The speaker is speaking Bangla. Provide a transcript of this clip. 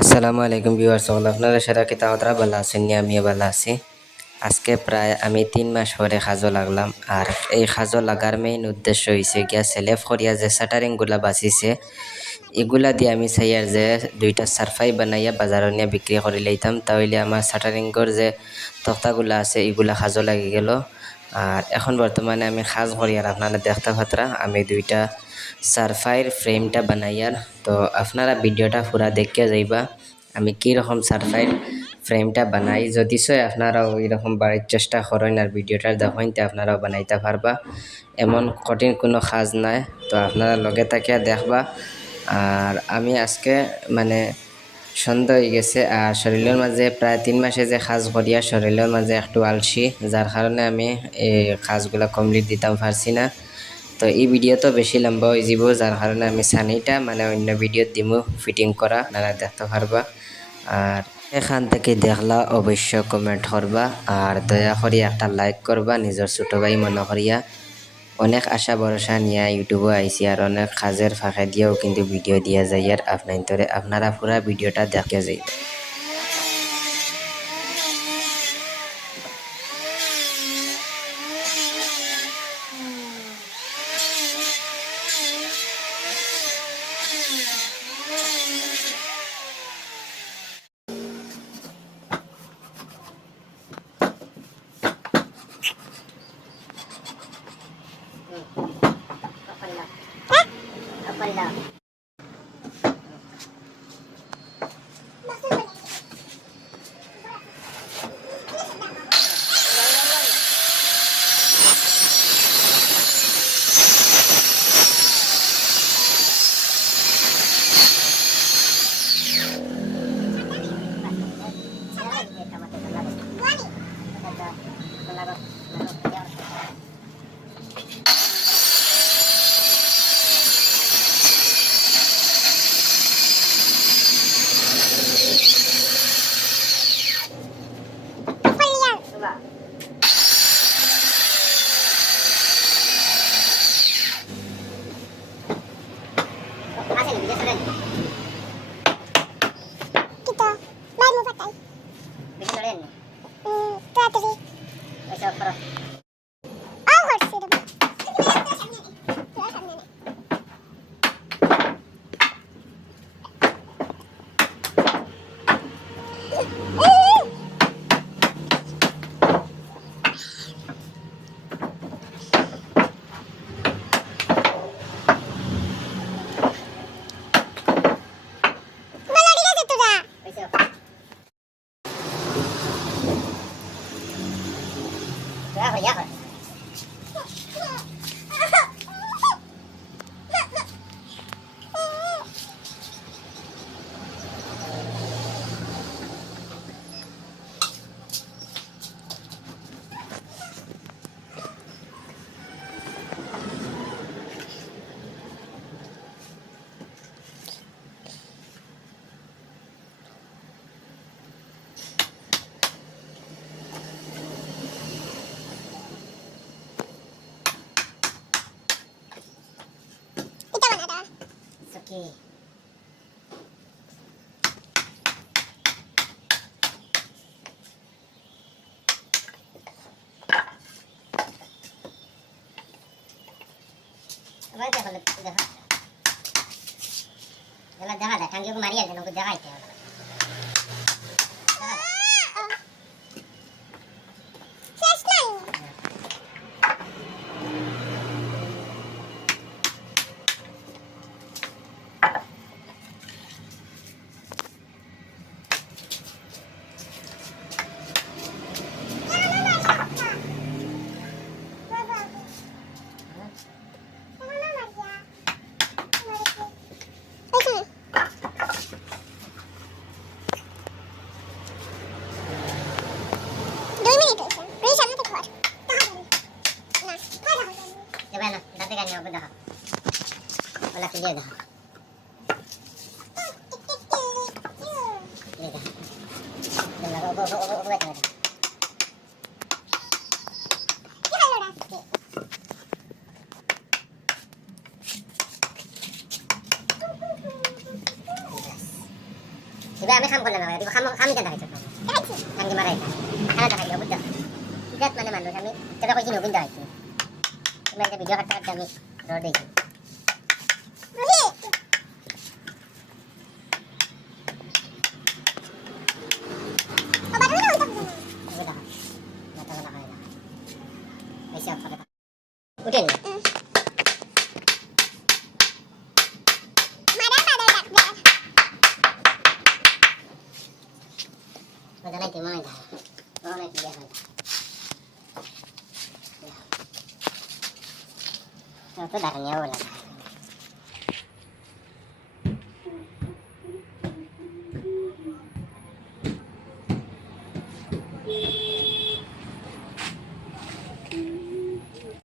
আসসালামু আলাইকুম ভিউয়ার্স, আপনারা সারা কি তাওয়াতরা ভালো আছেন? আমিও ভালো আছি। আজকে প্রায় আমি 3 মাস পরে খাজো লাগলাম। আর এই খাজো লাগার মেইন উদ্দেশ্য হয়েছে গিয়া সেলেফ করিয়া যে শাটারিংগুলা বাঁচিছে এগুলা দিয়ে আমি চাইয়ার যে 2টা সারফাই বানাইয়া বাজারে নিয়ে বিক্রি করে লইতাম, তাহলে আমার শাটারিংয়ের যে তক্তাগুলা আছে এগুলা খাজো লাগি গেল। আর এখন বর্তমানে আমি খাজ করি আর আপনারা দেখতে পাত্রা আমি 2টা সারফাইর ফ্রেমটা বানাইয়ার। তো আপনারা ভিডিওটা পুরা দেখিয়া যাইবা আমি কীরকম সারফাইর ফ্রেমটা বানাই। যদি সয় আপনারাও এরকম বাড়ির চেষ্টা করেন আর ভিডিওটা দেখেন তো আপনারাও বানাইতে পারবা, এমন কঠিন কোনো কাজ নাই। তো আপনারা লগে থাকিয়া দেখবা। আর আমি আজকে মানে সন্ধ্যা হয়ে গেছে আর শরীরের মাঝে প্রায় 3 মাসে যে কাজ করিয়া শরীরের মাঝে একটু আলসি, যার কারণে আমি এই কাজগুলো কমপ্লিট দিতাম পারছি না। তো এই ভিডিও তো বেশি লম্বা হয়ে যাব, যার কারণে আমি সানিটা মানে অন্য ভিডিও দিমু ফিটিং করা, আপনারা দেখতে পারবা। আর এখান থেকে দেখলা অবশ্য কমেন্ট করবা আর দয়া করি একটা লাইক করবা, নিজের ছোট ভাই মনে করিয়া। অনেক আশা ভরসা নিয়ে ইউটিউবে আইসি আর অনেক কাজের ফাঁকে দিয়েও কিন্তু ভিডিও দিয়া যায় আর আপনারা পুরা ভিডিওটা দেখে যাই। Okay. Vai দেখা দেখা এলা দেখা দে টাঙ্গি को मारिया देनो को देखाइते हैं Gimana? Dati kan nyoba dah. Wala sige dah. Ini dah. Dah go go. এবার আমি খাম করলাম না দিব খাম কেন দেখাইছো দেখাইছি কাঙ্গি মারাই খানা দেখাইলো বুঝছো বিরাট মানে মানুষ আমি তোরা কইছি নবীন দেখাইছি তোমরা একটা ভিডিও কাটতে কাটতে আমি রোড দেখি উঠেন জানাইতে মনে যায় অনেক ইয়ে হয় তো দেখা নিয়ে বলা